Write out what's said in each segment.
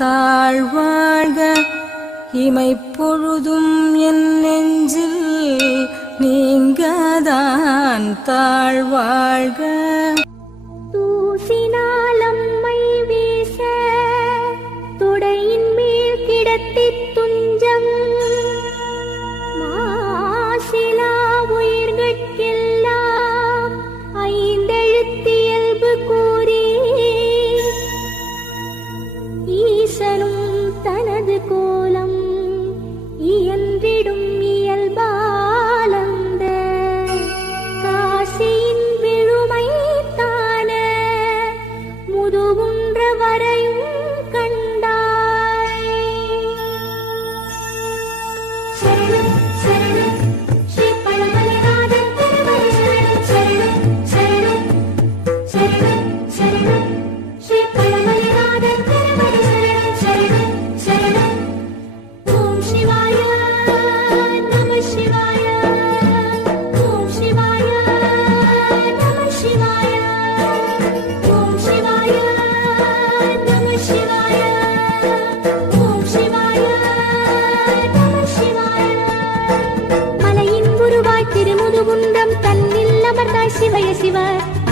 தாழ்வாழ்க இமைப்பொழுதும் என் நெஞ்சில் நீங்கதான் தாழ்வாழ்க. தூசினால் அம்மை வீச தொடையின் மேல் கிடத்தி துஞ்சம் மாசிலா உயிர்கட்கெல்லாம் ஐந்தெழுத்தியல்பு கூறி ஈசனும் தனது கோலம் இயன்றிடும் இயல்பாலந்த காசியின் விழுமை தான முதுகுன்ற வரையும் கண்டாய். சரணம் சரணம் ஸ்ரீ பழமலைநாதன் திருவடி சரணம் சரணம் சரணம் சரணம் ஸ்ரீ பழமலைநாதன் திருவடி சரணம் சரணம். ஓம் சிவாய நம சிவாய ஓம் சிவாய நம சிவாய ஓம் சிவாய நம சிவாய ஓம் சிவாய நம சிவாய. மலையின் குருவாய் திருமுதுகுன்றம் தன்னில் அமர்ந்தாய் சிவய சிவ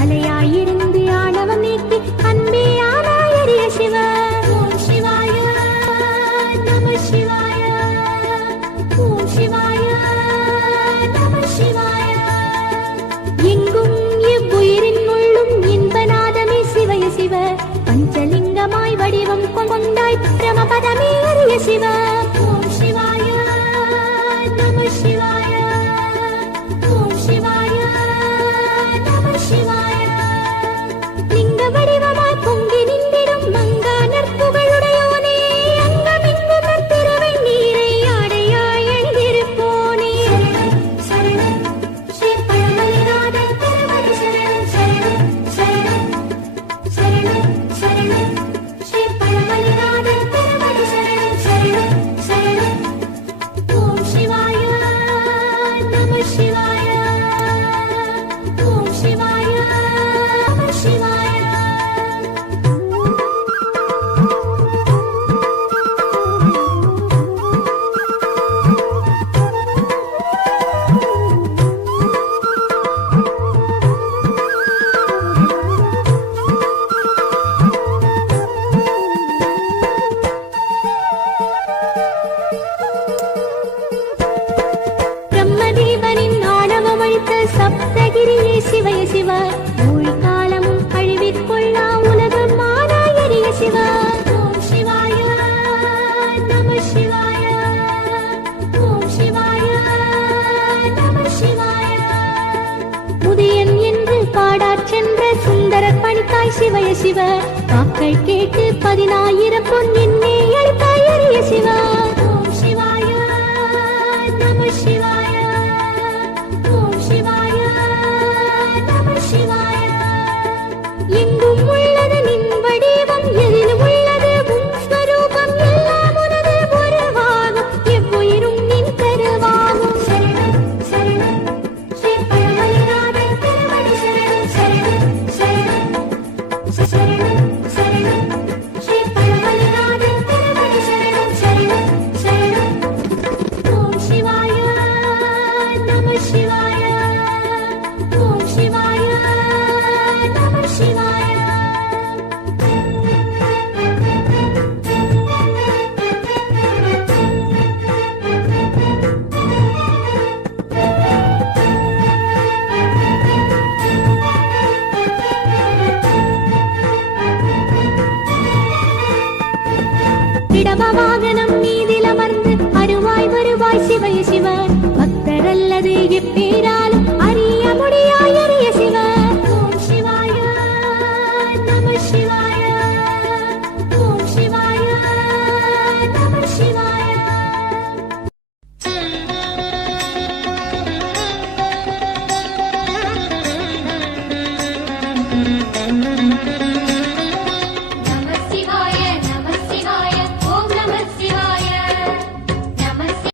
அலையாயிருந்து ஆணவம் நீக்கி அன்பே ஆனாயரிய சிவ. ஓம் சிவாய நம சிவாய ஓம் சிவாய நம சிவாய. எங்கும் எவ்வுயிரின் உள்ளும் இன்பநாதமே சிவய சிவ பஞ்சலிங்கமாய் வடிவம் கொண்டாய் பிரமபதமே அரிய சிவ. ஓம் சிவாய நம சிவாய ஓம் சிவாய நம சிவாய. லிங்க வடிவமாய் பொங்கி நின்றிடும் மங்கா நற்புகழுடையோனே அங்கமிங்கும் நற்திருவை நீரை ஆடையாய் அணிந்திருப்போனே. சரணம் ஸ்ரீ பழமலைநாதன் திருவடி சரணம் சரணம் சரணம் சரணம் ஸ்ரீ பழமலைநாதன் திருவடி சரணம் சரணம். ஓம் சிவாய நம சிவாய ஓம் சிவாய நம சிவாய. பிரம்மதேவனின் ஆணவம் அழித்த சப்தகிரியே சிவய சிவ ஊழ்காலமும் அழிவிற்கொள்ளா உலகம் மானாயரிய சிவ. ஓம் சிவாய நம சிவாய ஓம் சிவாய நம சிவாய. முதியன் என்று பாடாற் சென்ற சுந்தர பணித்தாய் சிவய சிவ வாக்கள் கேட்டு 10,000 பொன் என்னே அளித்தாய் அரிய சிவ. ஓம் சிவாய நம சிவாய ஓம் சிவாய நம சிவாய. எங்கும் உள்ளது நின் வடிவம் எதிலும் உள்ளது உன் ஸ்வரூபம் எல்லாம் உனது உருவாகும் எவ்வுயிரும் நின் கருவாகும். சரணம் சரணம் ஸ்ரீ பழமலைநாதன் திருவடி சரணம் சரணம் சரணம் சரணம் ஸ்ரீ பழமலைநாதன் திருவடி சரணம் சரணம். ஓம் சிவாய நம சிவாய ஓம் சிவாய நம சிவாய. இடப வாகனம் மீதில் அமர்ந்து அருவாய் வருவாய் சிவய சிவ பக்தர் அல்லது எப்பேரா